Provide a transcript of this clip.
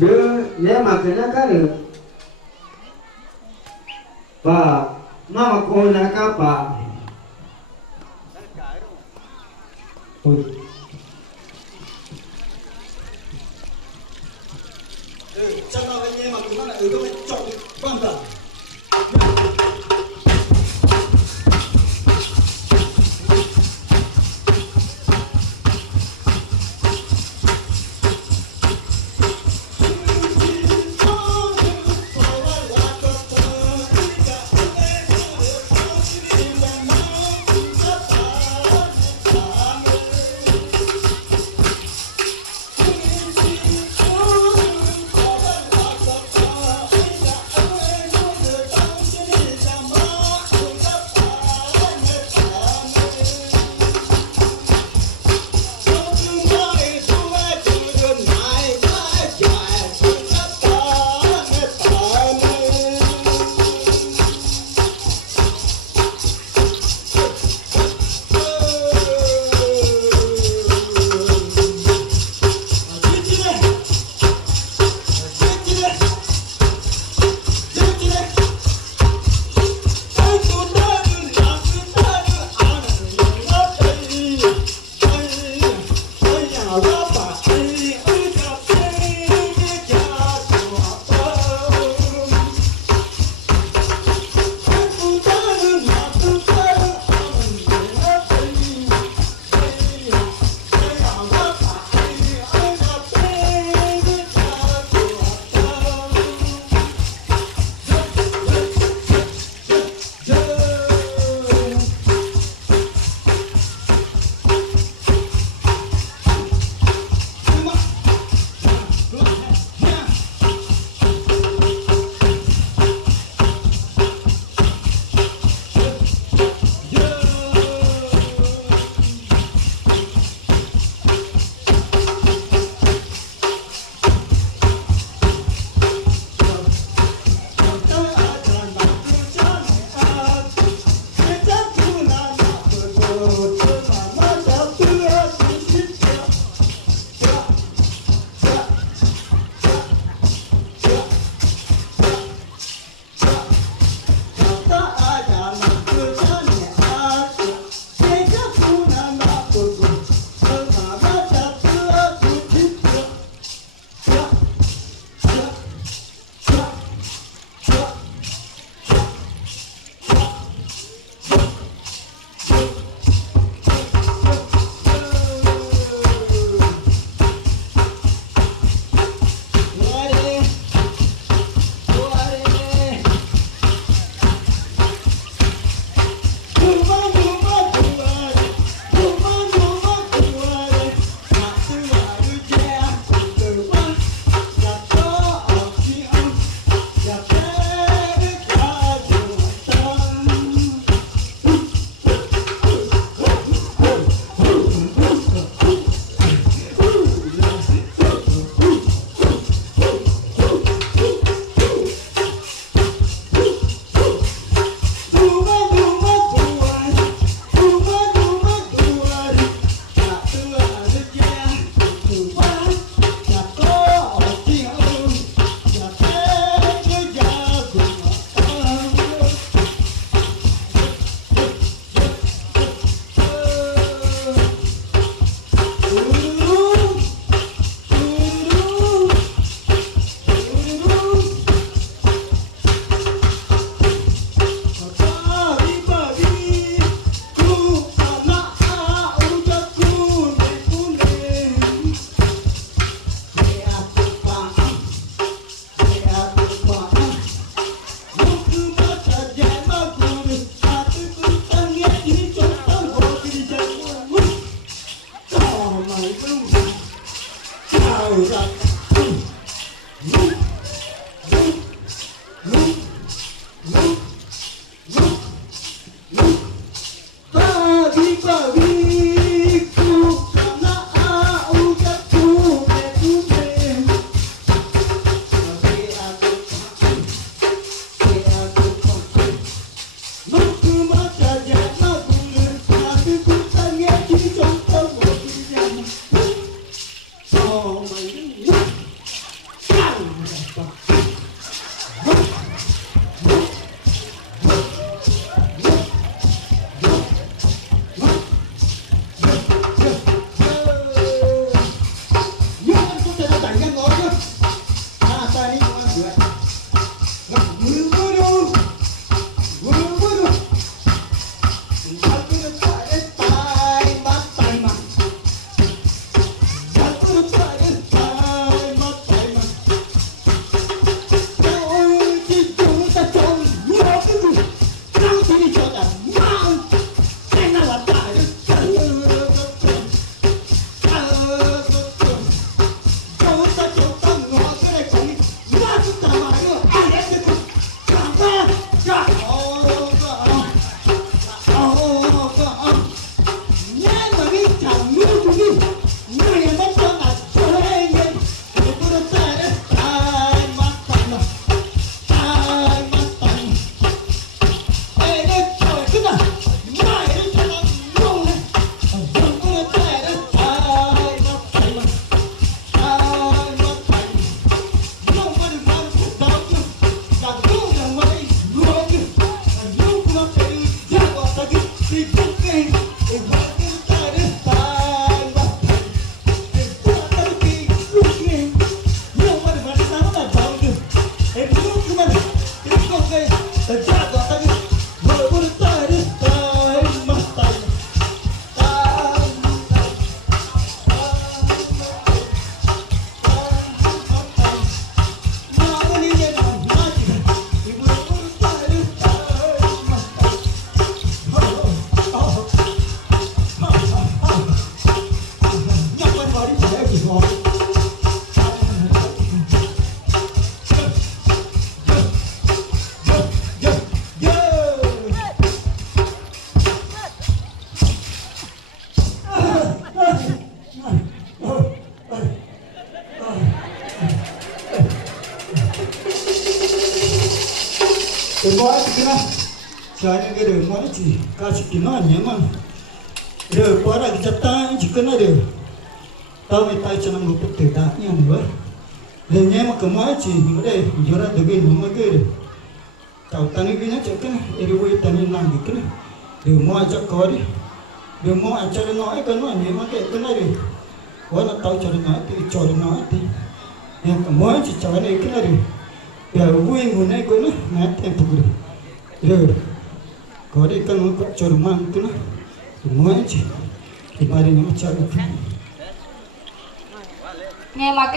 dia makanya kan Pak mama ko nakapa chắc là anh em mà chúng ta lại các bạn chọn quan trọng Từ mỗi cái này trái cái đường mỗi chỉ ca chỉ cái nó nhé mà rồi quá là cái ta chỉ cái nó được tao mới tay cho nó một cái từ ta nhé nữa rồi nhé mà cái mỗi chỉ ở đây giờ ra từ bên mỗi cái được tao ta nói cái nhá chắc cái này rồi quay ta nên làm cái này rồi mỗi chắc có đi rồi mỗi cho nó nói cái nó nhé mà cái này được quá là tao cho nó nói thì cho nó nói thì nhé cái mỗi chỉ cho cái này được rồi vui nguồn này của nó nát em phục được rồi có đi cần nó cho nó mang cái nó mỗi chỉ thì ba đi nó cho được nghe mà